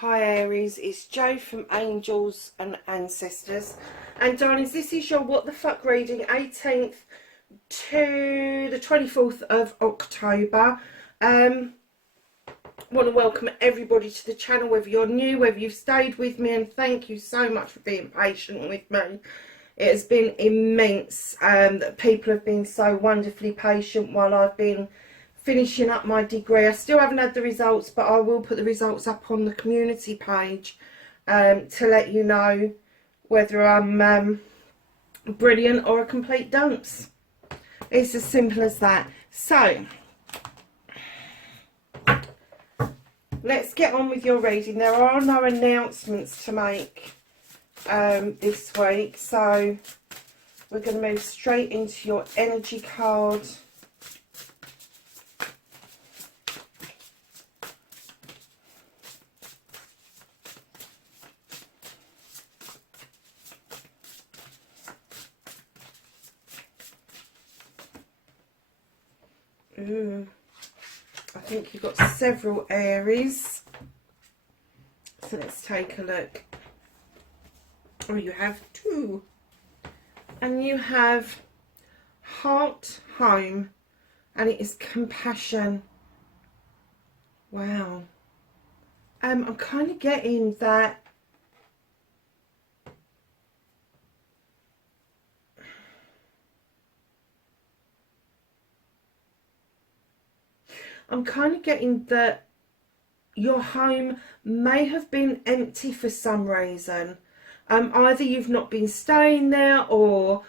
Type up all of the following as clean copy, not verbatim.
Hi Aries, it's Jo from Angels and Ancestors. And darlings, this is your What the Fuck reading, 18th to the 24th of October. Want to welcome everybody to the channel, whether you're new, whether you've stayed with me, and thank you so much for being patient with me. It has been immense that people have been so wonderfully patient while I've been finishing up my degree. I still haven't had the results, but I will put the results up on the community page to let you know whether I'm brilliant or a complete dunce. It's as simple as that. So let's get on with your reading. There are no announcements to make this week, so we're going to move straight into your energy card. Ooh, I think you've got several Aries, so let's take a look. Oh, you have two, and you have heart, home, and it is compassion. Wow. I'm kind of getting that your home may have been empty for some reason. Either you've not been staying there, or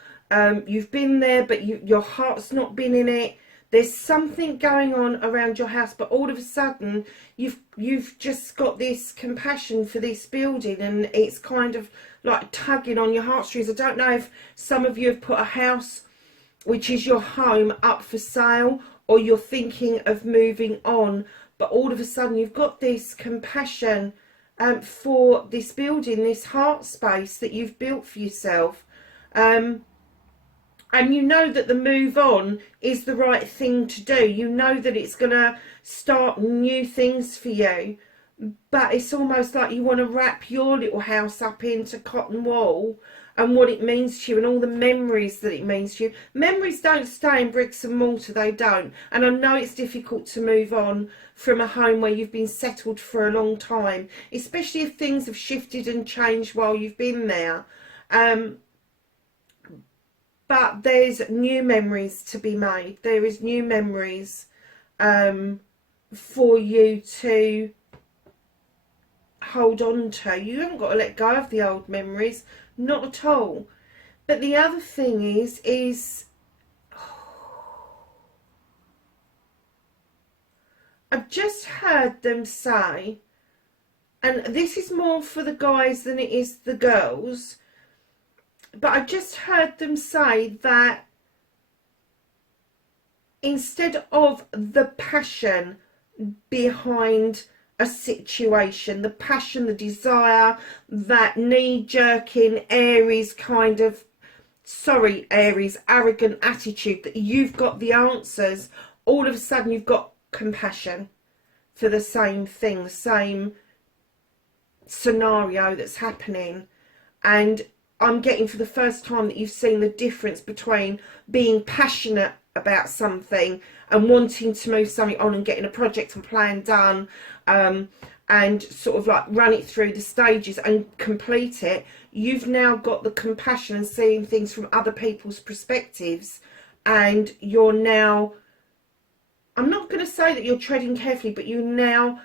you've been there but your heart's not been in it. There's something going on around your house, but all of a sudden you've just got this compassion for this building, and it's kind of like tugging on your heartstrings. I don't know if some of you have put a house, which is your home, up for sale, or you're thinking of moving on, but all of a sudden you've got this compassion for this building, this heart space that you've built for yourself. And you know that the move on is the right thing to do. You know that it's going to start new things for you, but it's almost like you want to wrap your little house up into cotton wool and what it means to you and all the memories that it means to you. Memories don't stay in bricks and mortar, they don't. And I know it's difficult to move on from a home where you've been settled for a long time, especially if things have shifted and changed while you've been there. But there's new memories to be made. There is new memories for you to hold on to. You haven't got to let go of the old memories, not at all. But the other thing is I've just heard them say, and this is more for the guys than it is the girls, but I just heard them say that instead of the passion behind a situation, the passion, the desire, that knee-jerking Aries kind of, sorry Aries, arrogant attitude that you've got the answers, all of a sudden you've got compassion for the same thing, the same scenario that's happening. And I'm getting for the first time that you've seen the difference between being passionate about something and wanting to move something on and getting a project and plan done, and sort of like run it through the stages and complete it. You've now got the compassion and seeing things from other people's perspectives, and you're now, I'm not going to say that you're treading carefully, but you're now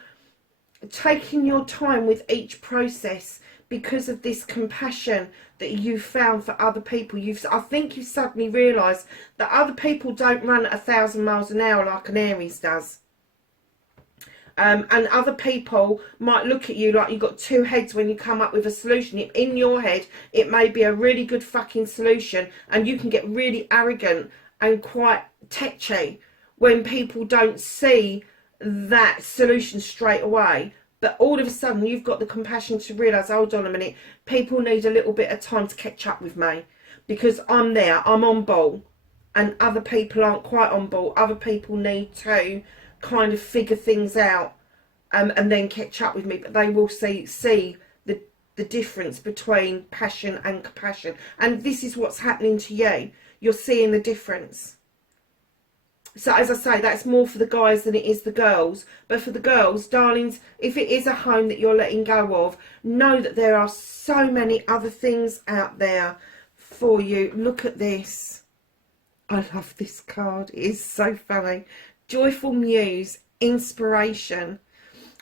taking your time with each process because of this compassion that you've found for other people. I think you've suddenly realised that other people don't run at 1,000 miles an hour like an Aries does. And other people might look at you like you've got two heads when you come up with a solution. In your head, it may be a really good fucking solution, and you can get really arrogant and quite tetchy when people don't see that solution straight away. But all of a sudden you've got the compassion to realise, hold on a minute, people need a little bit of time to catch up with me, because I'm there, I'm on ball, and other people aren't quite on ball. Other people need to kind of figure things out and then catch up with me, but they will see the difference between passion and compassion. And this is what's happening to you. You're seeing the difference. So as I say, that's more for the guys than it is the girls. But for the girls, darlings, if it is a home that you're letting go of, know that there are so many other things out there for you. Look at this. I love this card. It is so funny. Joyful muse, inspiration.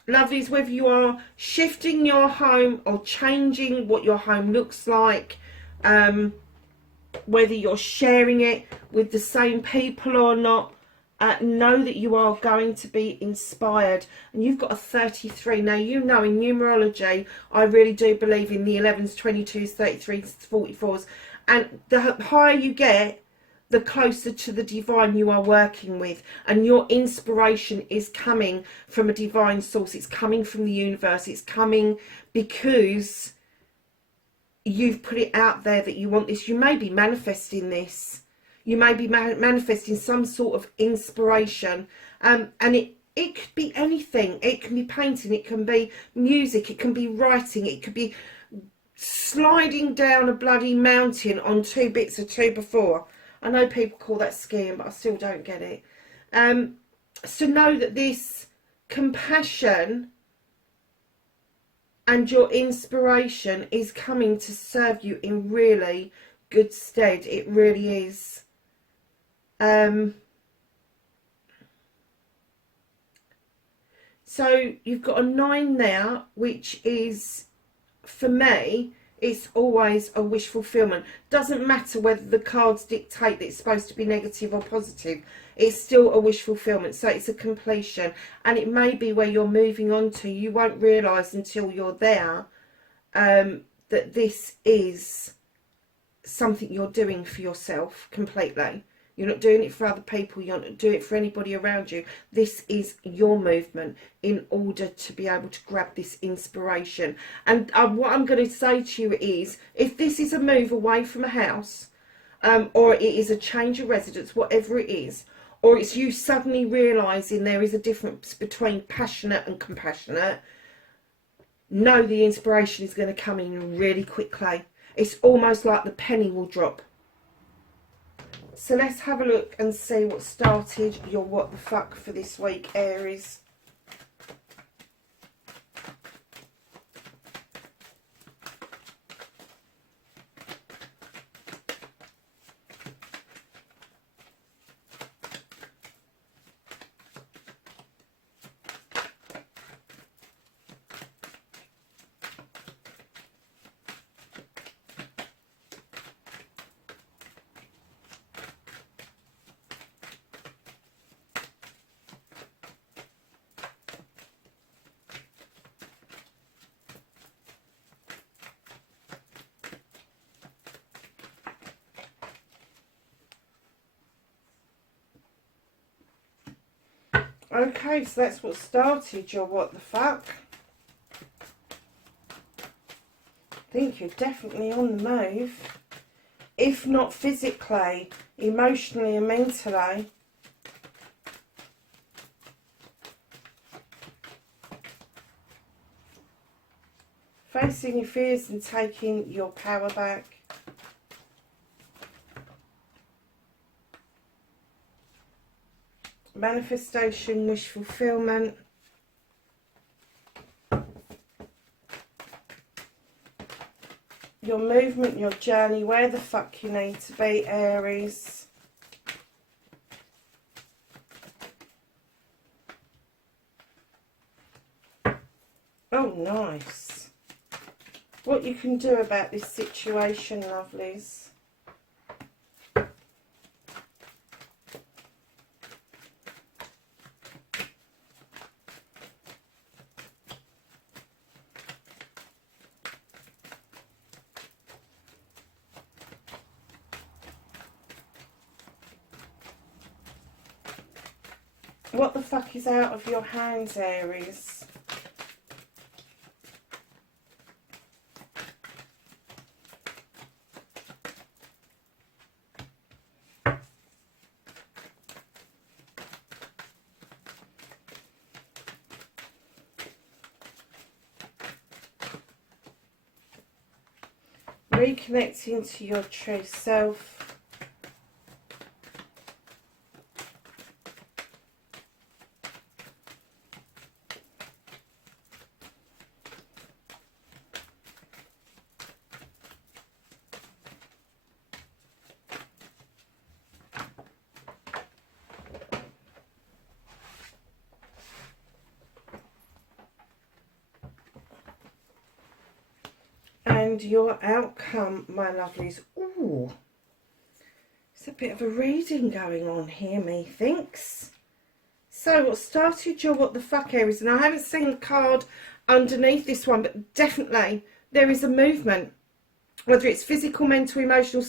Lovelies, whether you are shifting your home or changing what your home looks like, whether you're sharing it with the same people or not, know that you are going to be inspired. And you've got a 33. Now, you know, in numerology, I really do believe in the 11s, 22s, 33s, 44s. And the higher you get, the closer to the divine you are working with. And your inspiration is coming from a divine source. It's coming from the universe. It's coming because you've put it out there that you want this. You may be manifesting this. You may be manifesting some sort of inspiration. And it could be anything. It can be painting. It can be music. It can be writing. It could be sliding down a bloody mountain on 2 bits of 2x4. I know people call that skiing, but I still don't get it. So know that this compassion and your inspiration is coming to serve you in really good stead. It really is. So you've got a 9 there, which is, for me, it's always a wish fulfillment. Doesn't matter whether the cards dictate that it's supposed to be negative or positive. It's still a wish fulfillment. So it's a completion. And it may be where you're moving on to. You won't realise until you're there that this is something you're doing for yourself completely. You're not doing it for other people. You're not doing it for anybody around you. This is your movement in order to be able to grab this inspiration. And what I'm going to say to you is, if this is a move away from a house, or it is a change of residence, whatever it is, or it's you suddenly realising there is a difference between passionate and compassionate, know the inspiration is going to come in really quickly. It's almost like the penny will drop. So let's have a look and see what started your what the fuck for this week, Aries. Okay, so that's what started your what the fuck. I think you're definitely on the move. If not physically, emotionally and mentally. Facing your fears and taking your power back. Manifestation, wish fulfillment. Your movement, your journey, where the fuck you need to be, Aries. Oh, nice. What you can do about this situation, lovelies. What the fuck is out of your hands, Aries? reconnecting to your true self. And your outcome, my lovelies. Ooh, it's a bit of a reading going on here, methinks. So what started your what the fuck, Aries? And I haven't seen the card underneath this one, but definitely there is a movement. Whether it's physical, mental, emotional,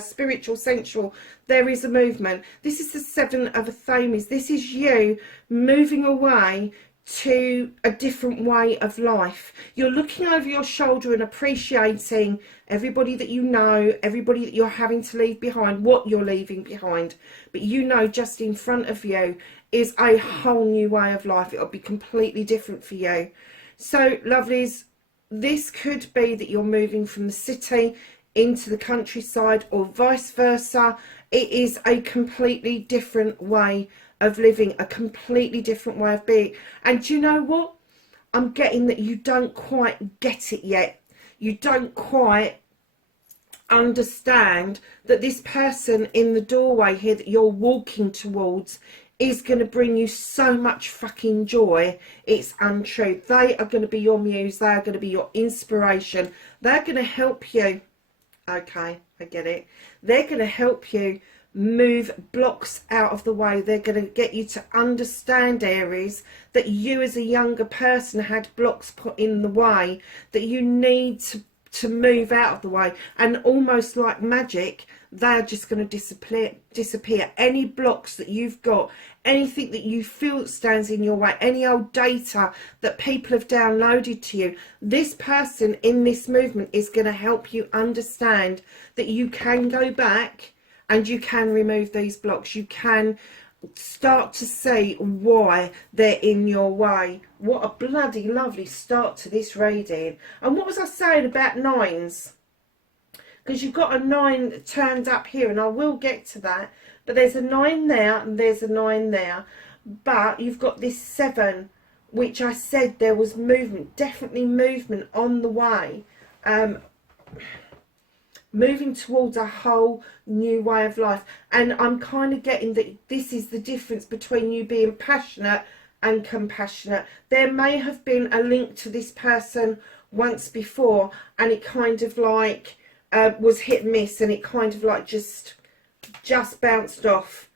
spiritual, sensual, there is a movement. This is the Seven of Athames. This is you moving away to a different way of life. You're looking over your shoulder and appreciating everybody that you know, everybody that you're having to leave behind, what you're leaving behind. But you know just in front of you is a whole new way of life. It'll be completely different for you. So, lovelies, this could be that you're moving from the city into the countryside or vice versa. It is a completely different way of living, a completely different way of being. And do you know what? I'm getting that you don't quite get it yet. You don't quite understand that this person in the doorway here that you're walking towards is going to bring you so much fucking joy. It's untrue. They are going to be your muse. They are going to be your inspiration. They're going to help you. Okay, I get it. They're going to help you move blocks out of the way. They're going to get you to understand, Aries, that you as a younger person had blocks put in the way that you need to move out of the way. And almost like magic, they're just going to disappear. Any blocks that you've got, anything that you feel that stands in your way, any old data that people have downloaded to you, this person in this movement is going to help you understand that you can go back and you can remove these blocks. You can start to see why they're in your way. What a bloody lovely start to this reading. And what was I saying about nines? Because you've got a 9 turned up here, and I will get to that. But there's a 9 there, and there's a 9 there. But you've got this 7, which I said there was movement, definitely movement on the way. Moving towards a whole new way of life. And I'm kind of getting that this is the difference between you being passionate and compassionate. There may have been a link to this person once before, and it kind of like was hit and miss, and it kind of like just bounced off.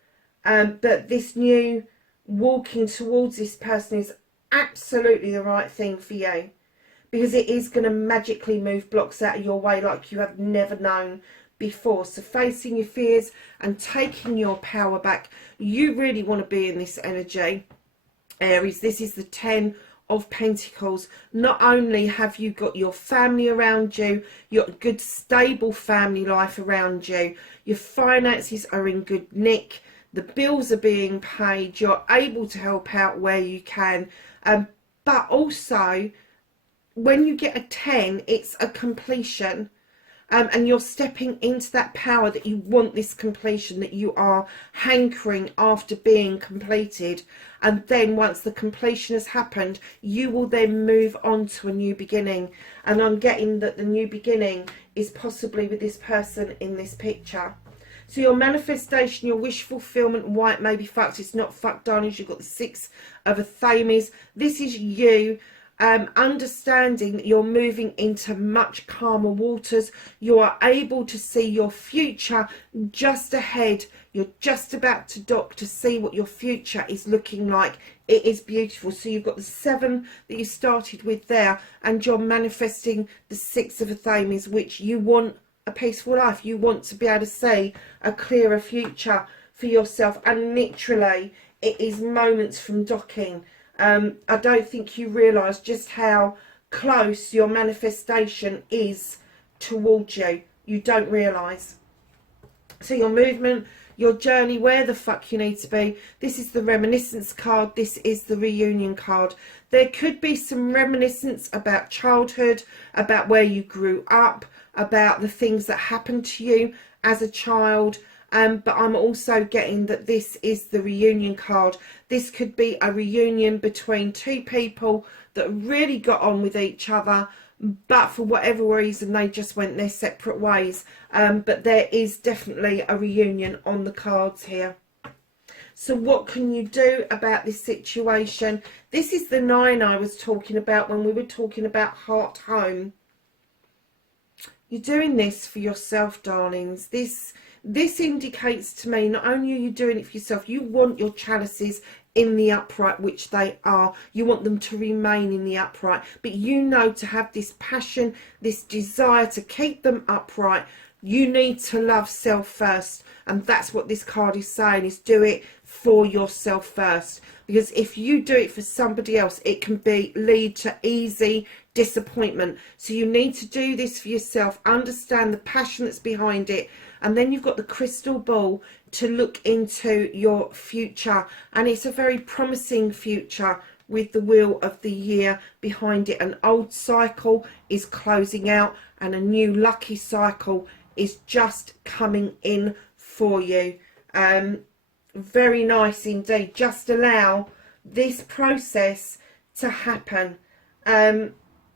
But this new walking towards this person is absolutely the right thing for you, because it is going to magically move blocks out of your way like you have never known before. So facing your fears and taking your power back, you really want to be in this energy, Aries. This is the 10 of Pentacles. Not only have you got your family around you, your good stable family life around you, your finances are in good nick, the bills are being paid, you're able to help out where you can, but also when you get a 10, it's a completion, and you're stepping into that power that you want, this completion, that you are hankering after being completed. And then once the completion has happened, you will then move on to a new beginning. And I'm getting that the new beginning is possibly with this person in this picture. So your manifestation, your wish fulfillment, why it may be fucked, it's not fucked, darlings. You've got the 6 of Athames. This is you understanding that you're moving into much calmer waters. You are able to see your future just ahead. You're just about to dock to see what your future is looking like. It is beautiful. So you've got the 7 that you started with there, and you're manifesting the 6 of Athames, which you want a peaceful life. You want to be able to see a clearer future for yourself, and literally it is moments from docking. I don't think you realise just how close your manifestation is towards you. You don't realise. So your movement your journey, where the fuck you need to be. This is the reminiscence card. This is the reunion card. There could be some reminiscence about childhood, about where you grew up, about the things that happened to you as a child. But I'm also getting that this is the reunion card. This could be a reunion between two people that really got on with each other, but for whatever reason they just went their separate ways. But there is definitely a reunion on the cards here. So what can you do about this situation? This is the 9 I was talking about when we were talking about heart home. You're doing this for yourself, darlings. This indicates to me, not only are you doing it for yourself, you want your chalices in the upright, which they are. You want them to remain in the upright. But you know, to have this passion, this desire to keep them upright, you need to love self first. And that's what this card is saying, is do it for yourself first. Because if you do it for somebody else, it can lead to easy disappointment. So you need to do this for yourself, understand the passion that's behind it, and then you've got the crystal ball to look into your future. And it's a very promising future with the wheel of the year behind it. An old cycle is closing out and a new lucky cycle is just coming in for you. Very nice indeed. Just allow this process to happen.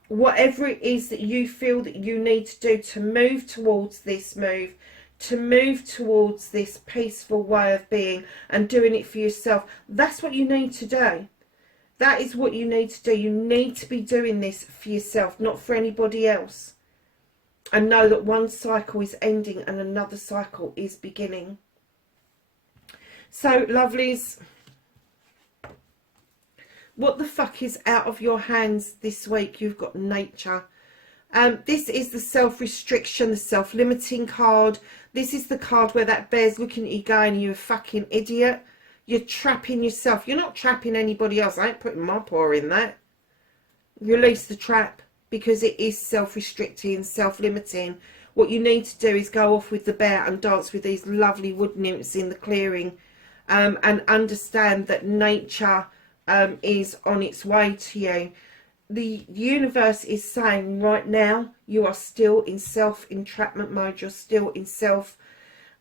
Whatever it is that you feel that you need to do to move towards this move, to move towards this peaceful way of being and doing it for yourself, that's what you need to do. That is what you need to do. You need to be doing this for yourself, not for anybody else. And know that one cycle is ending and another cycle is beginning. So, lovelies, what the fuck is out of your hands this week? You've got nature. This is the self-restriction, the self-limiting card. This is the card where that bear's looking at you going, you're a fucking idiot. You're trapping yourself. You're not trapping anybody else. I ain't putting my paw in that. Release the trap, because it is self-restricting, self-limiting. What you need to do is go off with the bear and dance with these lovely wood nymphs in the clearing, and understand that nature is on its way to you. The universe is saying right now you are still in self-entrapment mode. You're still in self,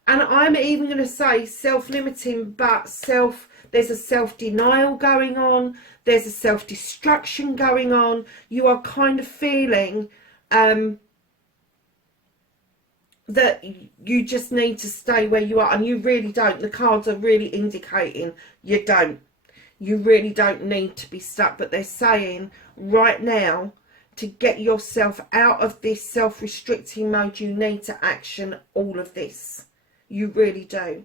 and I'm even going to say self-limiting, but there's a self-denial going on. There's a self-destruction going on. You are kind of feeling that you just need to stay where you are, and you really don't. The cards are really indicating you don't. You really don't need to be stuck, but they're saying right now, to get yourself out of this self-restricting mode, you need to action all of this. You really do.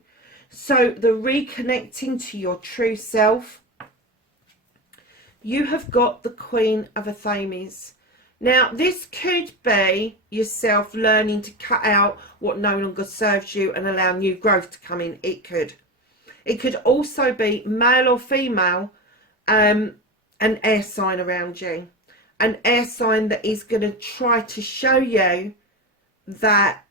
So the reconnecting to your true self, you have got the Queen of Athames. Now, this could be yourself learning to cut out what no longer serves you and allow new growth to come in. It could. It could also be male or female, an air sign around you. An air sign that is going to try to show you that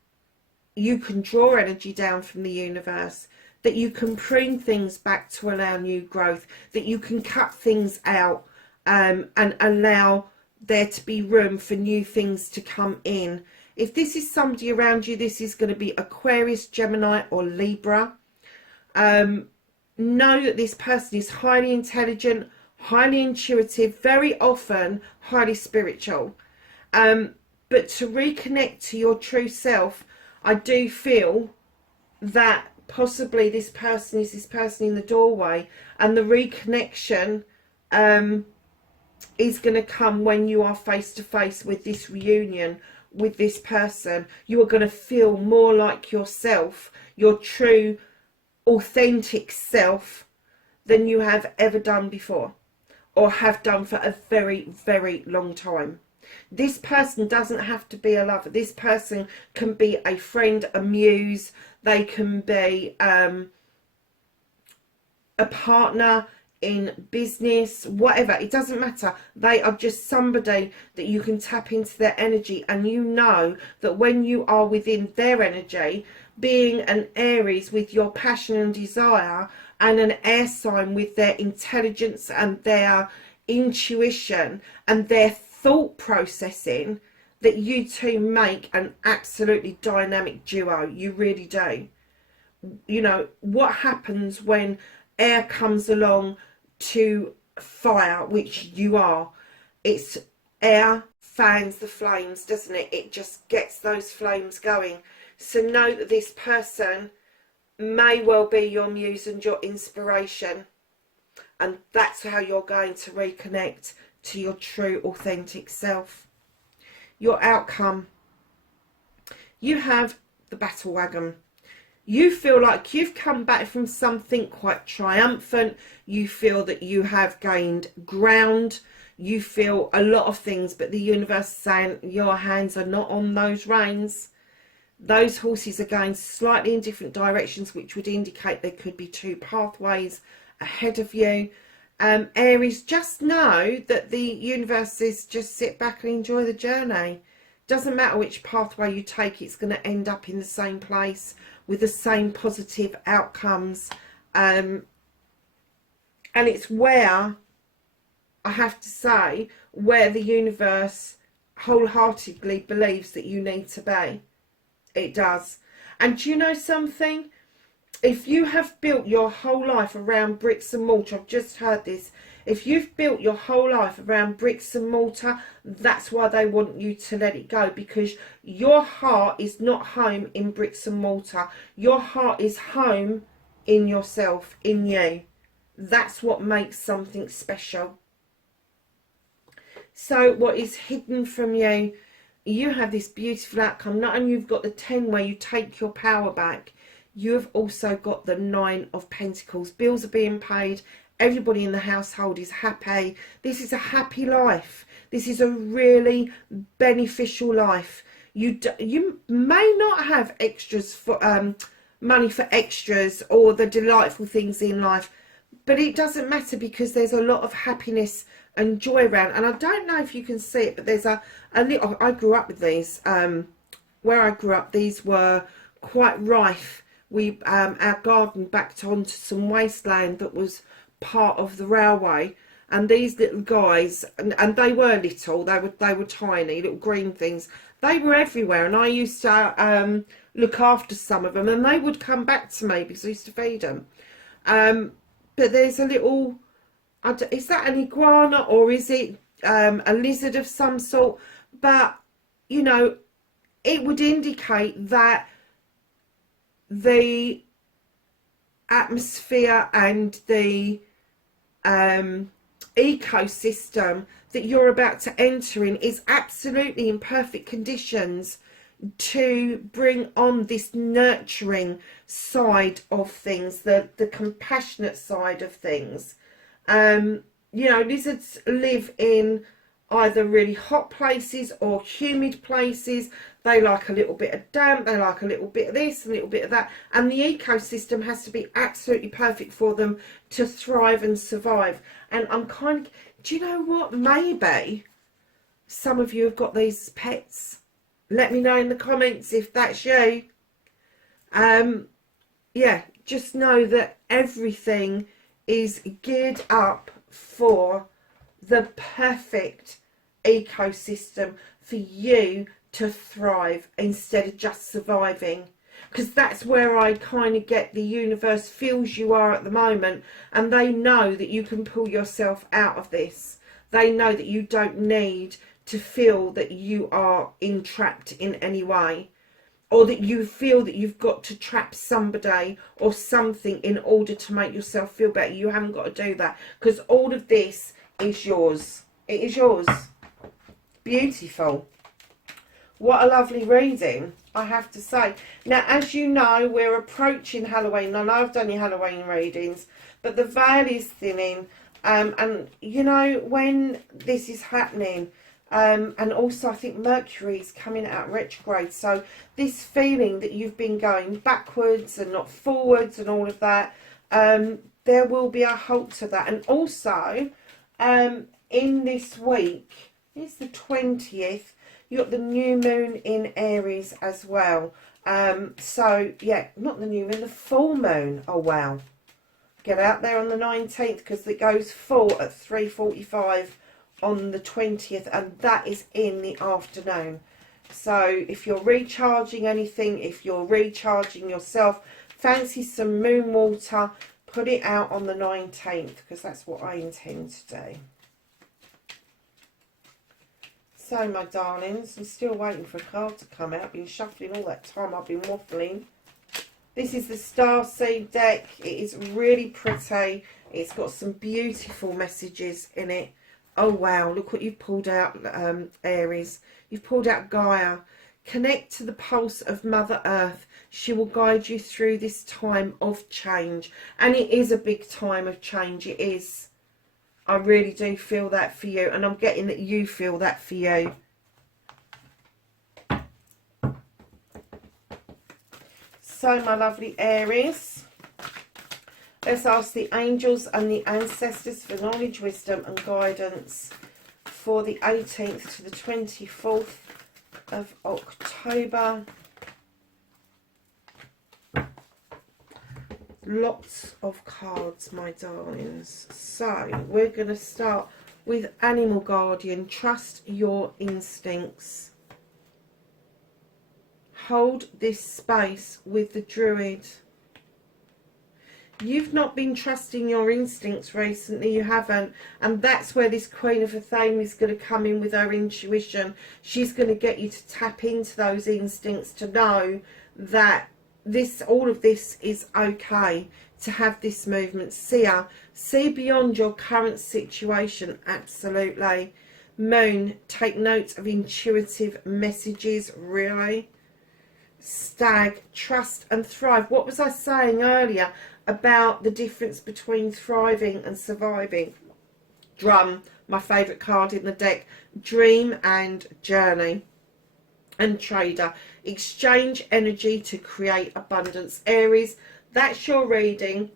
you can draw energy down from the universe, that you can prune things back to allow new growth, that you can cut things out and allow there to be room for new things to come in. If this is somebody around you, this is going to be Aquarius, Gemini or Libra. Know that this person is highly intelligent, highly intuitive, very often highly spiritual. But to reconnect to your true self, I do feel that possibly this person is this person in the doorway, and the reconnection is going to come when you are face to face with this reunion with this person. You are going to feel more like yourself, your true authentic self, than you have ever done before, or have done for a very, very long time. This person doesn't have to be a lover. This person can be a friend, a muse. They can be a partner in business, whatever. It doesn't matter. They are just somebody that you can tap into their energy, and you know that when you are within their energy, being an Aries with your passion and desire, and an air sign with their intelligence and their intuition and their thought processing, that you two make an absolutely dynamic duo. You really do. You know, what happens when air comes along to fire, which you are? It's air fans the flames, doesn't it? It just gets those flames going. So know that this person may well be your muse and your inspiration, and that's how you're going to reconnect to your true authentic self. Your outcome: you have the battle wagon. You feel like you've come back from something quite triumphant. You feel that you have gained ground. You feel a lot of things, but the universe is saying your hands are not on those reins. Those horses are going slightly in different directions, which would indicate there could be two pathways ahead of you. Aries, just know that the universe is just sit back and enjoy the journey. Doesn't matter which pathway you take, it's going to end up in the same place with the same positive outcomes. And it's where, I have to say, where the universe wholeheartedly believes that you need to be. It does. And do you know something? If you have built your whole life around bricks and mortar, I've just heard this, if you've built your whole life around bricks and mortar, that's why they want you to let it go, because your heart is not home in bricks and mortar. Your heart is home in yourself, in you. That's what makes something special. So what is hidden from you? You have this beautiful outcome. Not only you've got the 10 where you take your power back, you have also got the 9 of Pentacles. Bills are being paid. Everybody in the household is happy. This is a happy life. This is a really beneficial life. You may not have extras for money for extras or the delightful things in life, but it doesn't matter, because there's a lot of happiness and joy around. And I don't know if you can see it, but there's a little, I grew up with these. Where I grew up, these were quite rife. Our garden backed onto some wasteland that was part of the railway, and these little guys, and they were little, they were tiny little green things, they were everywhere, and I used to look after some of them, and they would come back to me because I used to feed them. But there's a little, is that an iguana or is it a lizard of some sort? But you know, it would indicate that the atmosphere and the ecosystem that you're about to enter in is absolutely in perfect conditions to bring on this nurturing side of things, the compassionate side of things. You know, lizards live in either really hot places or humid places. They like a little bit of damp, they like a little bit of this, a little bit of that, and the ecosystem has to be absolutely perfect for them to thrive and survive. And I'm kind of, do you know what, maybe some of you have got these pets. Let me know in the comments if that's you. Yeah, just know that everything is geared up for the perfect ecosystem for you to thrive instead of just surviving, because that's where I kind of get the universe feels you are at the moment, and they know that you can pull yourself out of this. They know that you don't need to feel that you are entrapped in any way, or that you feel that you've got to trap somebody or something in order to make yourself feel better. You haven't got to do that, because all of this is yours. It is yours. Beautiful. What a lovely reading, I have to say. Now, as you know, we're approaching Halloween. I know I've done your Halloween readings, but the veil is thinning. And, you know, when this is happening, and also I think Mercury's coming out retrograde. So this feeling that you've been going backwards and not forwards and all of that, there will be a halt to that. And also, in this week, it's the 20th, you've got the new moon in Aries as well. So, yeah, not the new moon, the full moon. Oh, wow. Get out there on the 19th, because it goes full at 3:45 on the 20th, and that is in the afternoon. So if you're recharging anything, if you're recharging yourself, fancy some moon water, put it out on the 19th, because that's what I intend to do. So, my darlings, I'm still waiting for a card to come out. I've been shuffling all that time. I've been waffling. This is the Starseed deck. It is really pretty. It's got some beautiful messages in it. Oh, wow. Look what you've pulled out, Aries. You've pulled out Gaia. Connect to the pulse of Mother Earth. She will guide you through this time of change. And it is a big time of change. It is. I really do feel that for you, and I'm getting that you feel that for you. So, my lovely Aries, let's ask the angels and the ancestors for knowledge, wisdom and guidance for the 18th to the 24th of October. Lots of cards, my darlings. So we're going to start with Animal Guardian. Trust your instincts. Hold this space with the Druid. You've not been trusting your instincts recently, you haven't, and that's where this Queen of Athame is going to come in with her intuition. She's going to get you to tap into those instincts, to know that all of this is okay, to have this movement. See beyond your current situation. Absolutely. Moon, take note of intuitive messages. Really. Stag, trust and thrive. What was I saying earlier about the difference between thriving and surviving? Drum, my favourite card in the deck. Dream and journey. And trader, exchange energy to create abundance. Aries, that's your reading.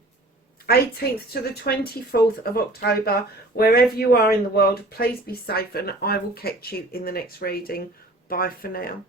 18th to the 24th of October. Wherever you are in the world, please be safe, and I will catch you in the next reading. Bye for now.